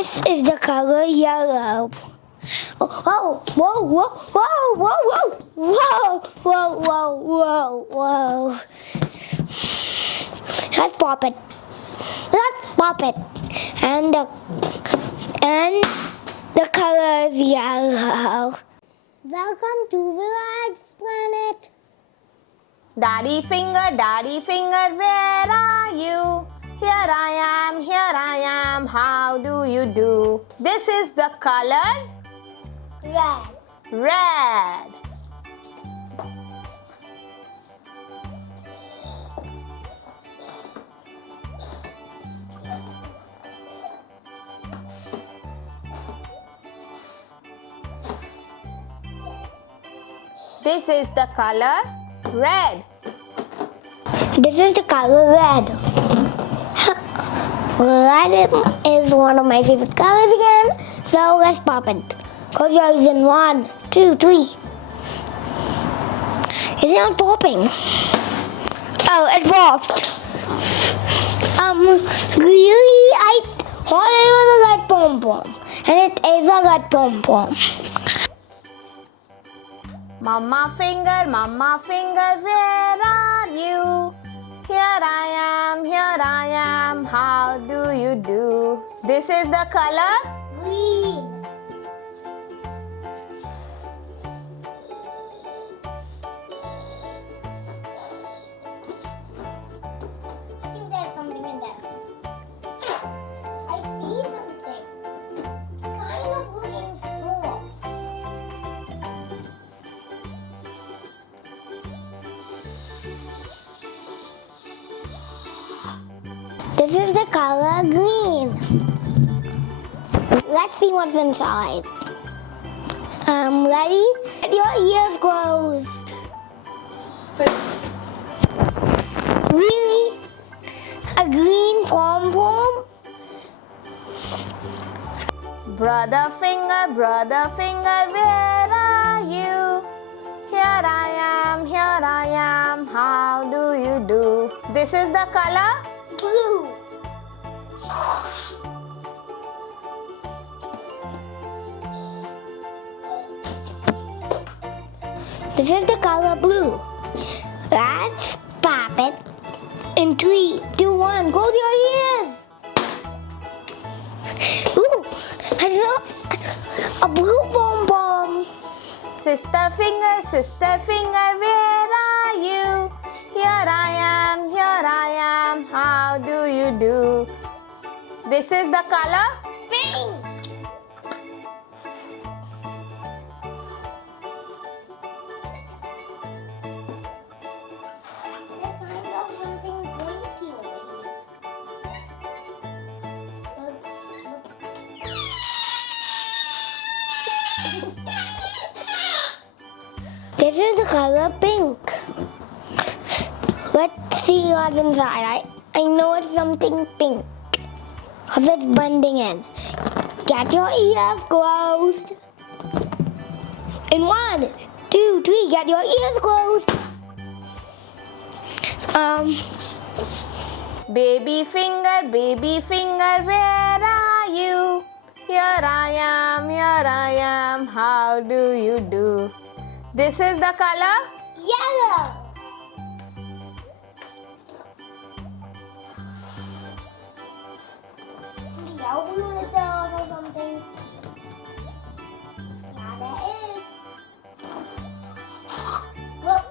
This is the color yellow. Oh, whoa, whoa, whoa, whoa, whoa, whoa, whoa, whoa, whoa. Let's pop it. Let's pop it. And the color is yellow. Welcome to Viraaj's planet. Daddy finger, where are you? Here I am, how do you do? This is the color Red. red. This is the color red. This is the color red. Red is one of my favorite colors again. So let's pop it. Close your eyes in 1, 2, 3. It's not popping. Oh, it popped. Really, I thought it was a red pom pom, and it is a red pom pom. Mama finger, where are you? Here I am, how do you do? This is the color Green. I think there's something in there. I see something. Kind of looking soft. This is the color green. Let's see what's inside. Ready? Get your ears closed. Really? A green pom pom? Brother finger, where are you? Here I am, how do you do? This is the color Blue. This is the color blue. Let's pop it in 3, 2, 1. Close your ears. Ooh, I saw a blue pom pom. Sister finger, where are you? Here I am, how do you do? This is the color Pink. There's kind of something blinky over here. This is the color pink. Let's see what's inside. I know it's something pink because it's blending in. Get your ears closed. In 1, 2, 3, get your ears closed. baby finger, where are you? Here I am, how do you do? This is the color Yellow. The yellow balloon is there or something? Yeah, there is. Look.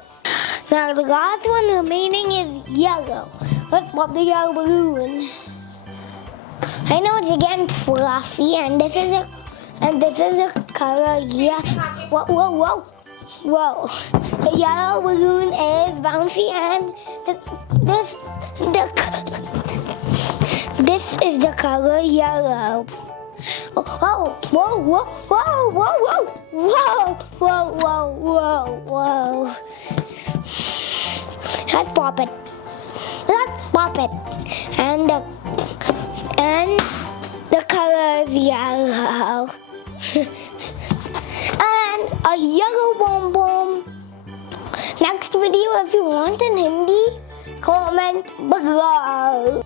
Now the last one remaining is yellow. Let's pop the yellow balloon. I know it's again fluffy, and this is a color. Yeah. Whoa. The yellow balloon is bouncy, and this is the color yellow. Oh, whoa. Let's pop it. And the color is yellow. And a yellow pom pom. Next video, if you want in Hindi, comment below.